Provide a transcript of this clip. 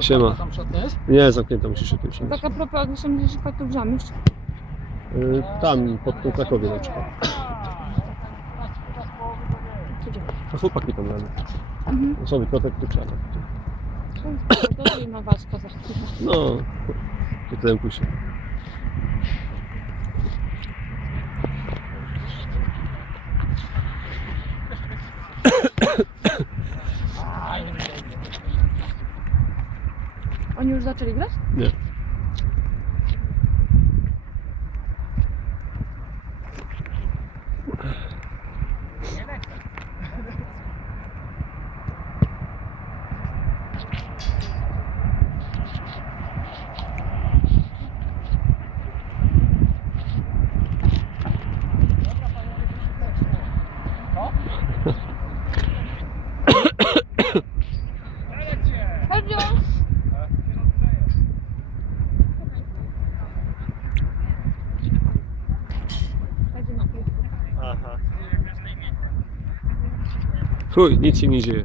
Siema. Tam szatnia jest? Nie, zamknięta, musisz się tu usiąść. Tak a propos, jak są gdzieś tu grzamy. Y, Tam, pod tą Krakowie na przykład. A chłopaki tam mamy. Mhm. Sobie kotek tu trzeba. To i na was kozak. No, to krępuj się. Oni już zaczęli grać? Nie. Chodź Chuj, nic się nie dzieje.